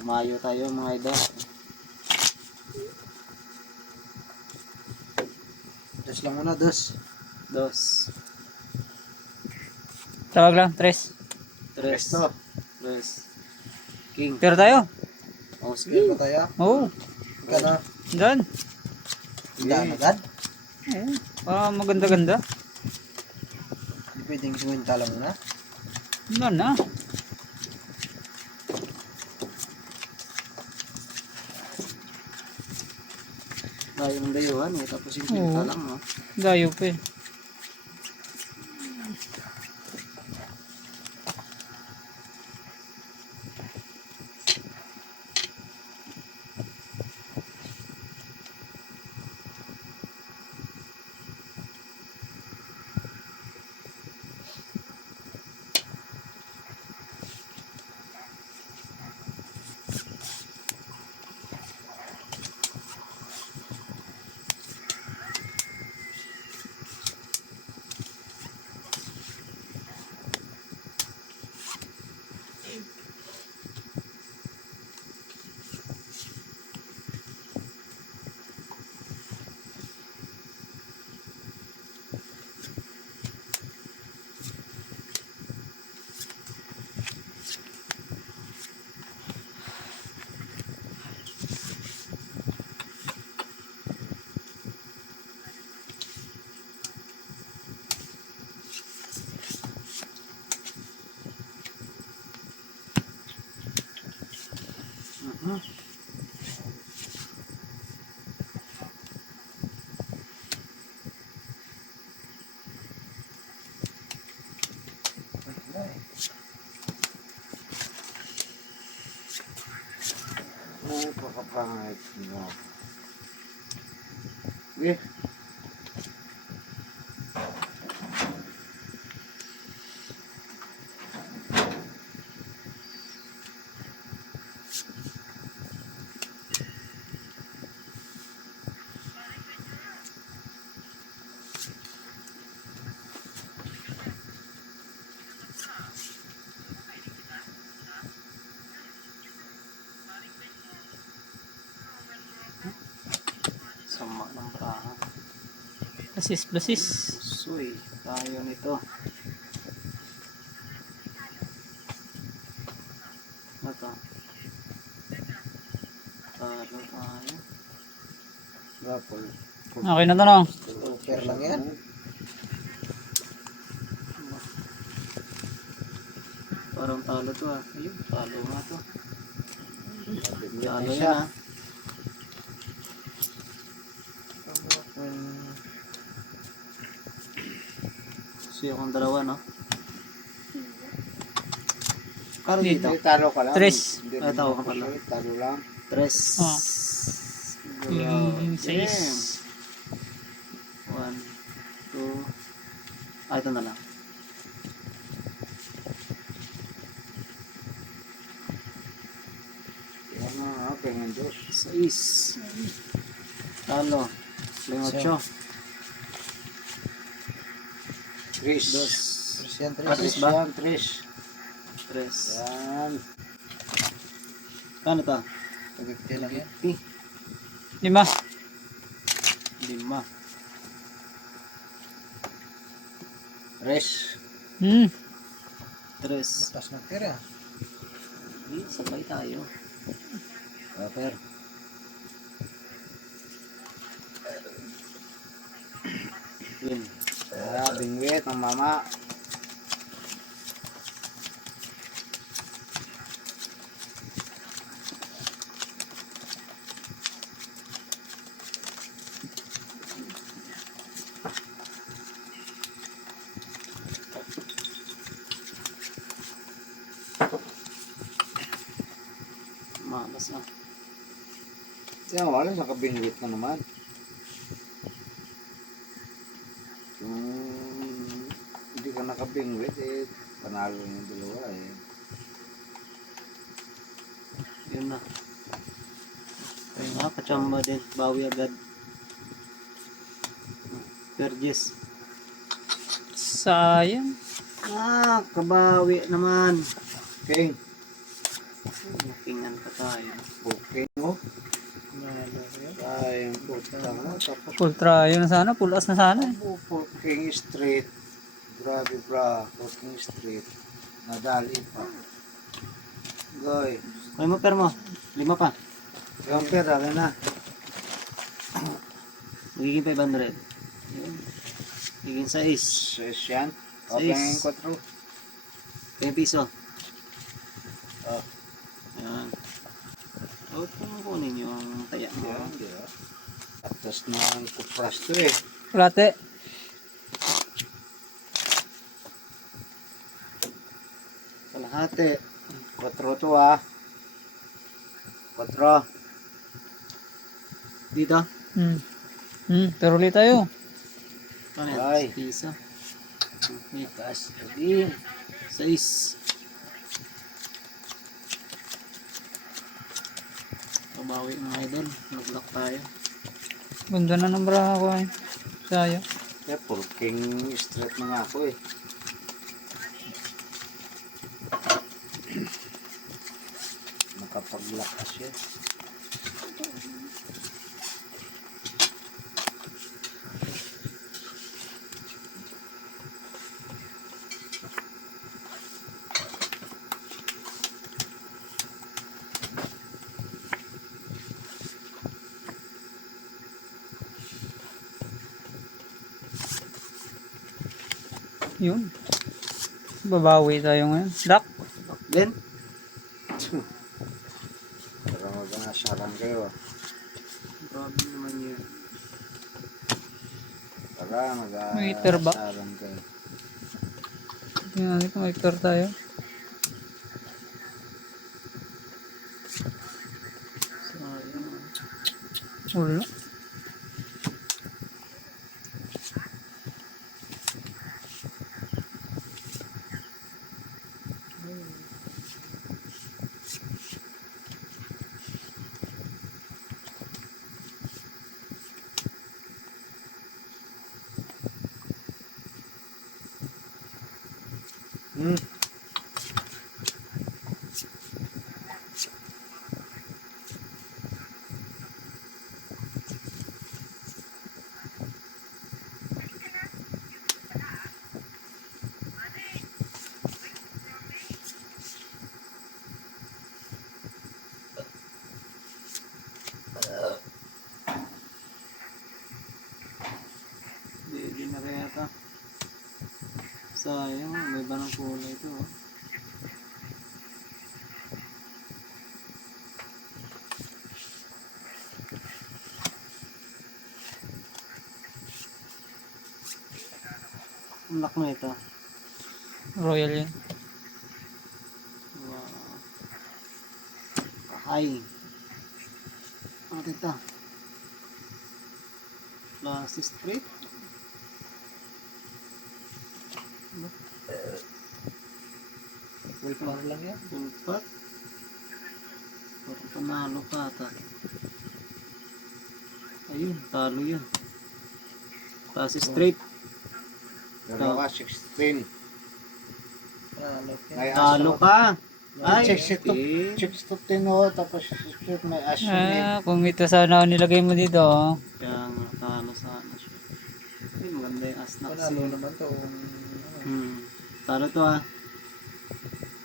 Dumayo tayo mga idol. Dos lang muna, dos. Dos. Tawag lang, 3. Tres. to. Tres. King. Pero tayo. Oh, Sige sige. ba tayo? Oo. Ika na. Dyan. Daan agad. Oo. Maganda-ganda. Hindi pwedeng suwinta lang muna. Ano na. Tayo ng dayuhan eh. Tapos yung Oo. pinta lang oh. Dayo pa eh. Ay, pakapangit mo. Eh, Sama ng braha. Blasis. Suy. Tayo nito. Ano to? Talo tayo. rapol. Okay na to no. Fair lang yan. Parang talo to ah. Ayun, talo nga to. Talo Yan yan ah. Suy akong dalawa no? Karo dito? Talo ka lang. 3. Hindi Ay, tao ka pala. Talo lang. Tres. Oh. Yung 6. One, two. Ah, ito na lang. Yan na, pengen dos. Sais. Talo. Lingotso. Tris. Dos. Tris yan, tris. Tris ba? Yan, tris. Tres. Yan. Kano to? 50 lang yan. 5. lima. Res. Tres. Lapas ng pera. Sabay tayo. Paper. Win. Bingwit ang mama. Malas na. Yan, wala. Nakabingwit na naman. Kung hindi ka nakabingwit, eh, panalo yung dalawa eh. Yun na. Ayun na, kachamba din. Bawi agad. Perjes. Sayang. Kabawi naman. King. Bookingan pa tayo. Booking mo. Nalo yun. Sayang puta mo. Tapos Full try na sana. Full as na sana eh. Booking Street. Grabe bra. Booking Street. Nadali pa. Goy. Kunin mo per mo. 5 pa. Yung pera na. Magiging 500. Yun. Magiging 6. Session. Okay yung 4. 10 piso. Oh. Ayan. Huwag kong kunin yung taya mo. Yan, di ba? Tapos na ang kupras to eh. Kalate. Kalahati. 4 to ah. 4. Dito. Pero ulit tayo. Ano Ay. yan? Piso. Okay. Taas. Din. 6. Pabawi mga idol. Nag-lock tayo. Ganda na ng braha ko eh. Sayang. Kaya full king straight na nga ako eh. Nakapag-lock siya. Yun. Babawi tayo ngayon. Dak. Then, Pero mag-asaran kayo ah. grabe naman yun. Tara, May iter ba? mag-asaran kayo. Tingnan natin kung may pair tayo. Sayang. Wala. Hmm. Hindi na kaya ito. Sayang, may iba ng kulay ito. Oh. Ang lock na ito. Royal yan. Wow. Kahay. Ano ito? Plus straight. Full power lang yan. Pulpat. Parang panalo pa ata. Ayun, talo yun. Plus straight. Pero ka 16. May Talo aso. ka. Ay, Check to eh. 6 to 10 oh. Tapos shoot may aso eh. Kung ito sana nilagay mo dito. Oh. Kaya nga, talo sana siya. Ay, maganda yung asnak Panalo siya. naman to. Talo to ah.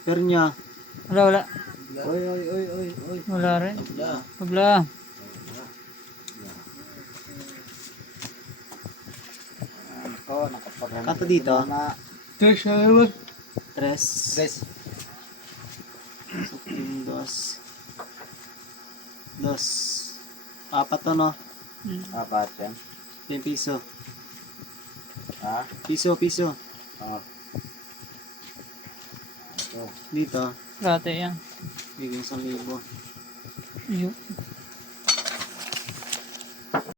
Pero niya. Wala. Oy, oy, oy, oy, oy. Wala rin. Yeah. Wala. Ako, nakapaganda. Kanto dito? Na, Tres. Tres. Sukin, dos. Dos. Apat to no? Apat yan. 10 piso. Ha? Piso. Oh. Ito. Dito. Kalate yan. Bigyan 1,000. Yun.